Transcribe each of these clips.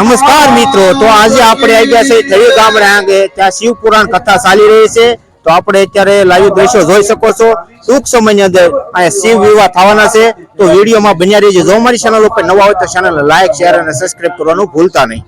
નમસ્કાર મિત્રો, તો આજે આપણે આવી ગયા છે થળી ગામડે આંગે, ત્યાં શિવ પુરાણ કથા ચાલી રહી છે. તો આપણે અત્યારે લાઈવ દ્રશ્યો જોઈ શકો છો. ટૂંક સમયની અંદર અહીંયા શિવ વિવાહ થવાના છે. તો વિડીયોમાં બન્યા રહેજો. જો અમારી ચેનલ ઉપર નવા હોય તો ચેનલને લાઈક, શેર અને સબસ્ક્રાઇબ કરવાનું ભૂલતા નહીં.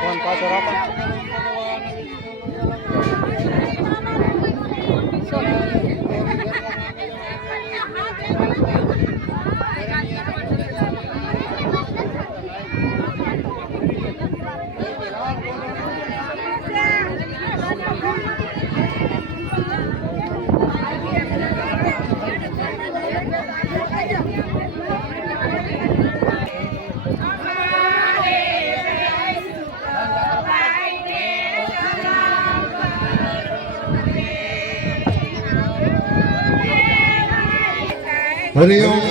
ફોન પાછો રાખો. हरिओम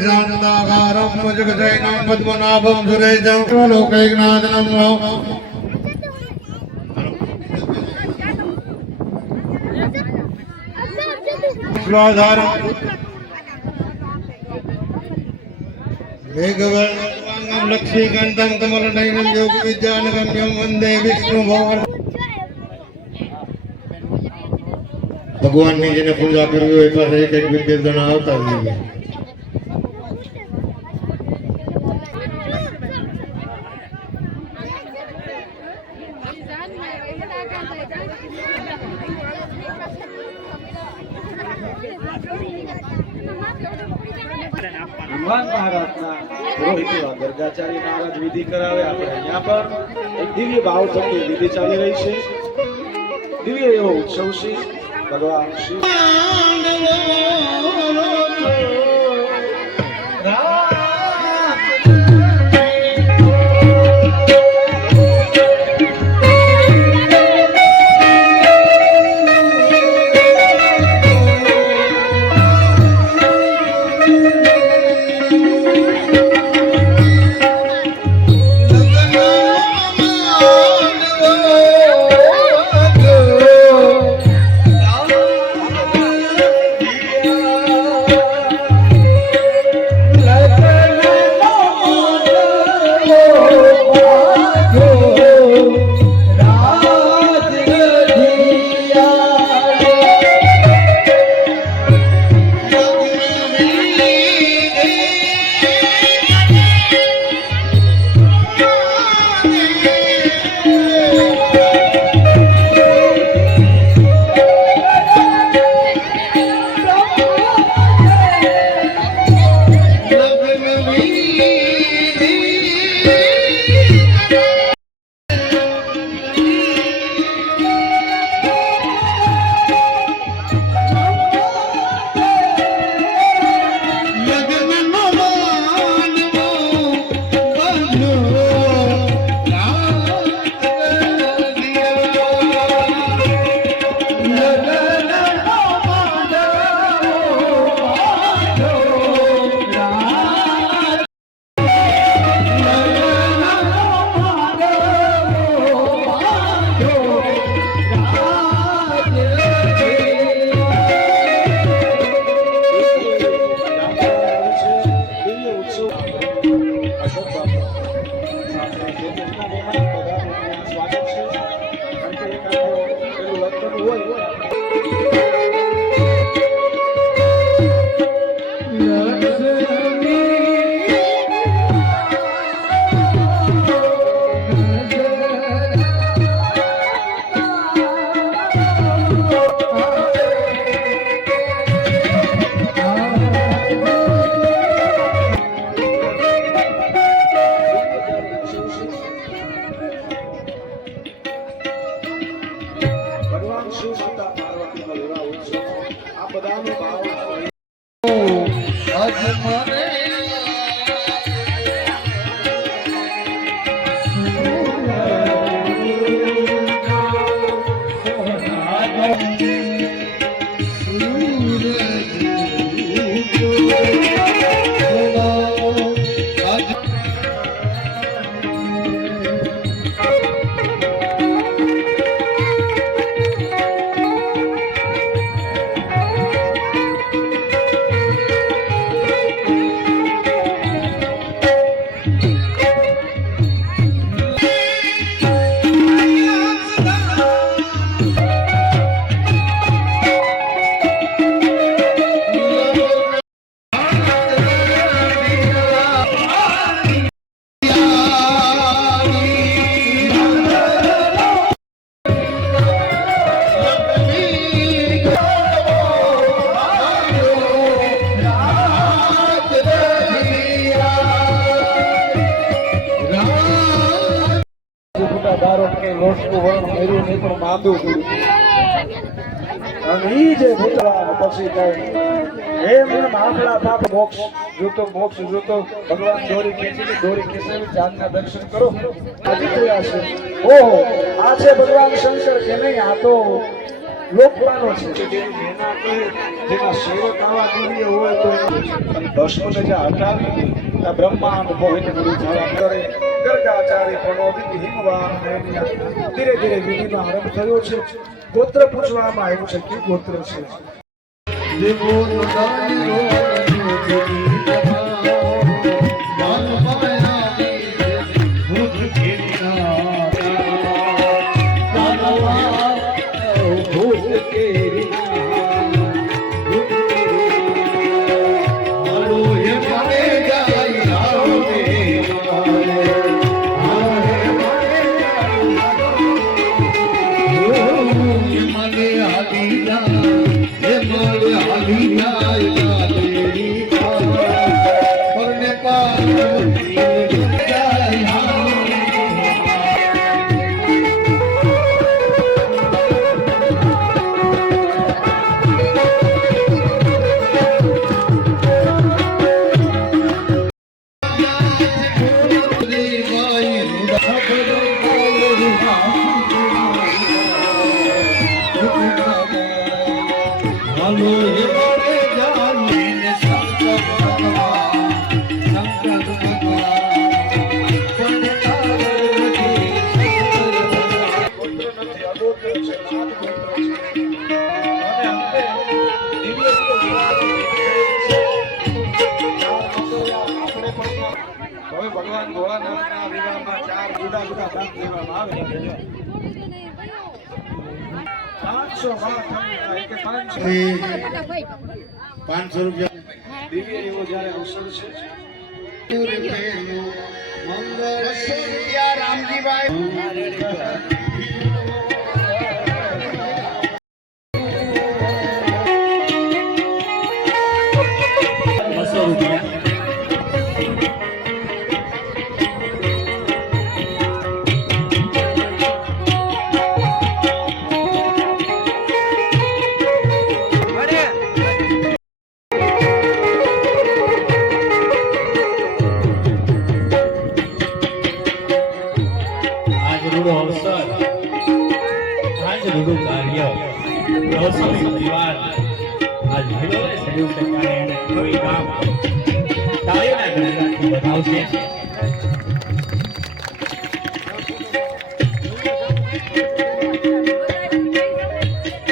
शांताकारं भुजगशयनं पद्मनाभं सुरेशं लोकैकनाथनं स्वाधारं मेघवर्णं लक्ष्मीकान्तं कमलनयनं योगविद्यानगम्यं वन्दे विष्णुभगवान् भगवान ने जेने पूजा करवी હોય પાસે એક એક બે જણા આવતા જ નહીં. હનુમાન મહારાજના પુરોહિત ગર્ગાચાર્ય મહારાજ વિધિ કરાવે. આપણે અહીંયા પર એક દિવ્ય ભાવ થકી વિધિ ચાલી રહી છે. દિવ્ય એવો ઉત્સવ છે. ભગવાન શિવ કે લોટનું વરણ મેળ્યું નહીં પણ બાંધવું પડ્યું. અને ઈ જે ભૂતળા પછી કહે એમ આપણા પાપ મોક્ષ જોતો ભગવાન દોરી ખેંચી ચાંદના દર્શન કરો આજે થયા છે. ઓહો આ છે ભગવાન શંકર કે નહીં? આ તો લોકપાનો છે. જેના સેવક આવા દિવ્ય હોય તો ભસ્મને જે હટાવી આ બ્રહ્માંડ મોહિત ગુરુ થવા કરે ગર્ગાચાર્ય પ્રણોદિત હિમવાન ધીરે ધીરે વિધિનો આરંભ થયો છે. ગોત્ર પૂછવામાં આવ્યું છે કે ગોત્ર છે ભગવાન ભોળાનાથના વિવાહમાં 4 જુદા જુદા દાન દેવામાં આવે. 500 રૂપિયા દિવ્ય એવો જ્યારે અવસર છે.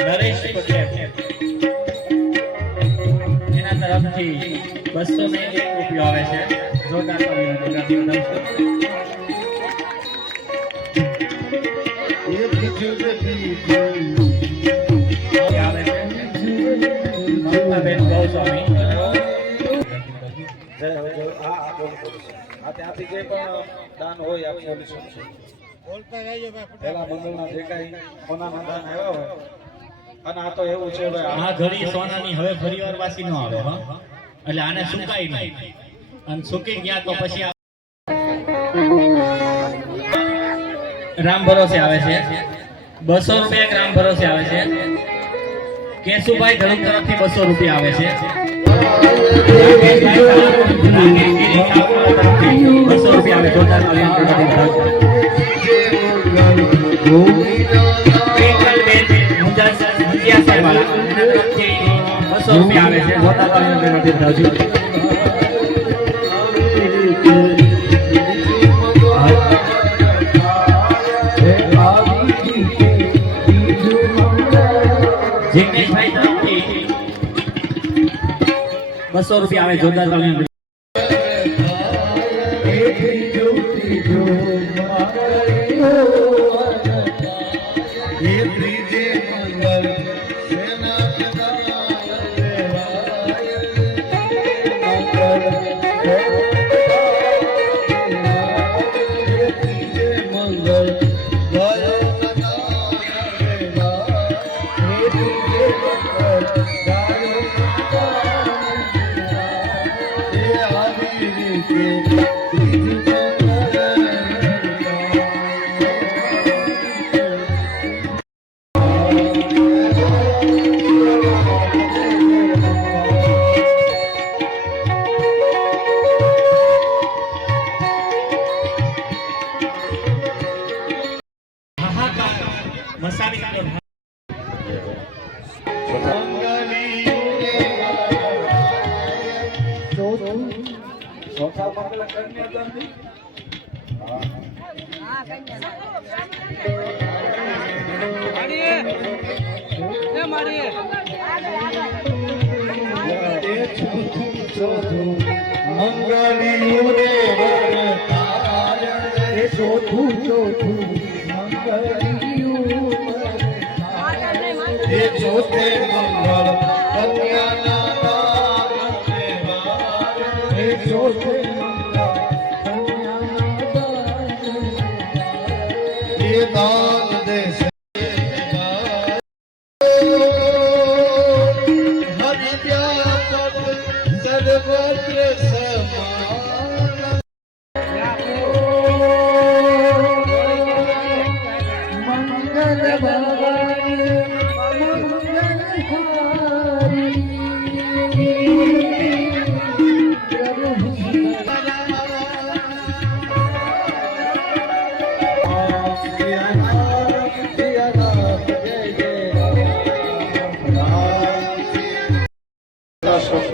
નરેશ પટેલ એના તરફથી 201 રૂપિયા આવે છે. જોરદાર તાળી વધાવશો. આવે છે મમતાબેન ગૌસ્વામી. ત્યાંથી જે પણ દાન હોય આપણે બોલીશું. પેલા મંગળના જે કાંઈ સોનાના દાન આવ્યા હોય અને આ તો એવું છે ભાઈ આ ઘડી સોનાની હવે ફરીવાર વાસી ન આવે હા. એટલે આને સુકાય નહીં અને સુકી ગયા તો પછી રામ ભરોસે આવે છે 200 રૂપિયા. રામ ભરોસે આવે છે. કેશુભાઈ ધડુક તરફથી 200 રૂપિયા આવે છે. 200 રૂપિયા આવે. જોરદાર તાળી વધાવો. આવે છે. જોરદાર તાળી વધાવો. જિગ્નેશભાઈ તરફથી 200 રૂપિયા આવે. જોરદાર તાળી. મસાલી કાઢો. ચોથા મંગલ કન્યાદાનની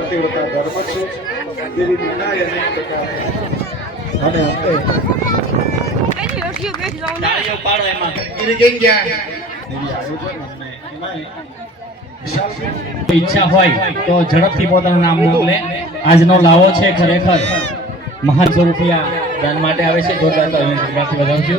પતિવ્રતા ધર્મ છે. દેવીની ન્યાય અને એકતા. અને અંતે તાળીઓ પાડો એમાં. દેવી આયોજન અને એમાંય વિશાલ ઈચ્છા હોય તો ઝડપથી પોતાનું નામ મોકલે. આજનો લાવો છે ખરેખર મહાન રૂપિયા દાન માટે આવે છે. જોરદાર તાળીઓથી વધાવજો.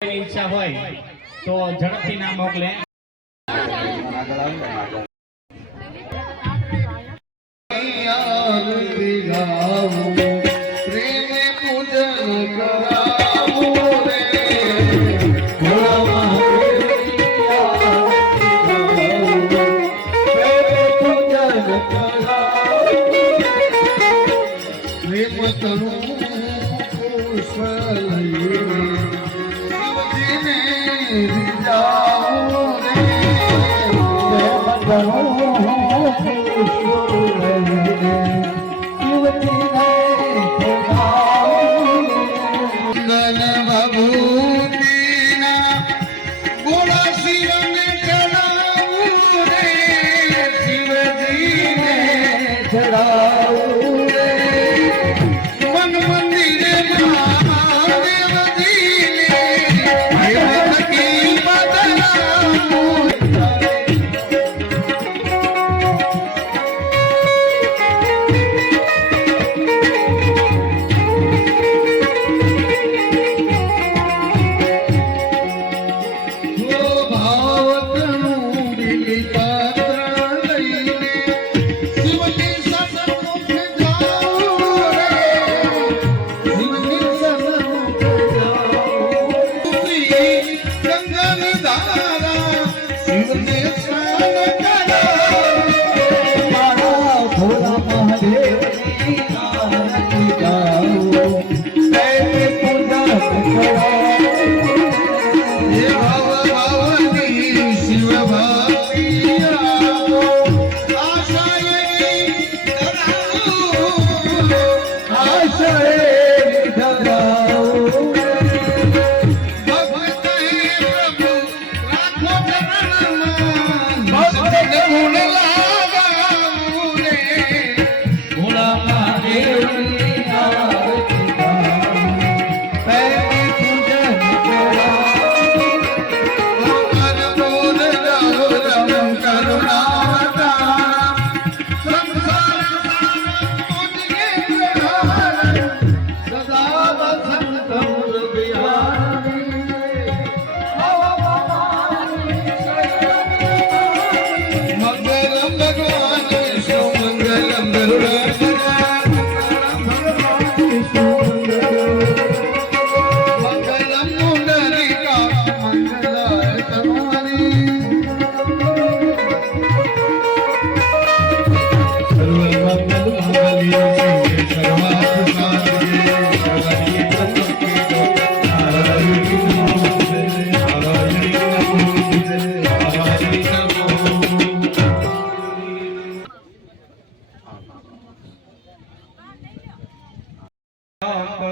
ઈચ્છા હોય તો ઝડપથી નામ મોકલે. Thank you.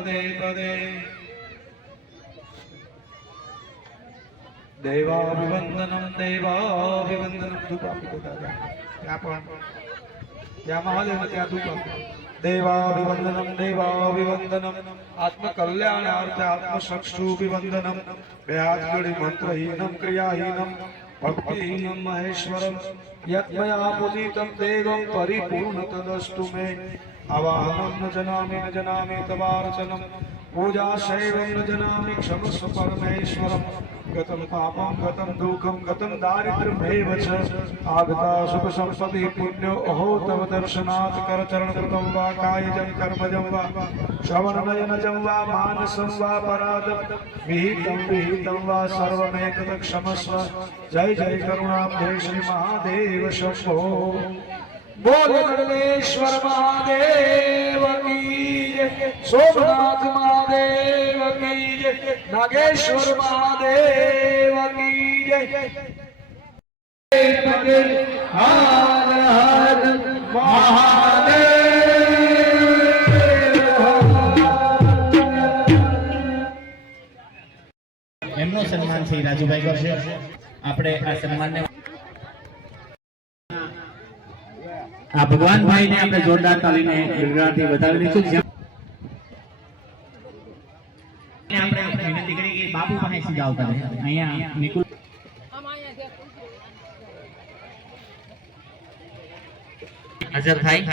પદે પદે દેવાભિવંદનમ દેવાભિવંદનમ ધૂપ આપી દો દાદા ત્યાં પણ ત્યાં મહાદેવ ત્યાં ધૂપ આપી દેવાભિવંદનમ દેવાભિવંદનમ આત્મકલ્યાણાર્થે આત્મચક્ષુભિવંદનમ બે હાથ જોડી મંત્રહીનમ ક્રિયાહીનમ ભક્તિહીનમ મહેશ્વરમ યત્મયા પૂજિતમ દેવમ પરિપૂર્ણ તદસ્તુ મે આવાહનમ ન જનામિ તવાર્ચનમ પૂજા શૈવમ ન જનામિ ક્ષમસ્વ પરમેશ્વરમ ગતમ પાપમ ગતમ દુઃખમ ગતમ દારિદ્ર્યમેવ ચ આગતા સુખ સંપત્તિ પુણ્યો અહો તવ દર્શનાથ કર ચરણ કૃતમ વા કાયજમ કર્મજમ વા શ્રવણ નયનજમ વા માનસમ વા પરાદ વિહિતમ વા સર્વમેતત ક્ષમસ્વ જય જય કરુણાબ્ધે શ્રી મહાદેવ શંભો બોલ ગણેશ્વર મહાદેવ કી જય સોમનાથ મહાદેવ કી જય નાગેશ્વર મહાદેવ કી જય હર હર મહાદેવ એમનું સન્માન શ્રી રાજુભાઈ કરશે. આપણે આ સન્માનને આ ભગવાનભાઈને આપણે જોરદાર તાલીને ગુજરાતી વધાવી દઈશું. આપણે વિનંતી કરી કે બાપુ પાસે સીધા આવતા રહે. અહીંયા નિકુલ હાજર થાય.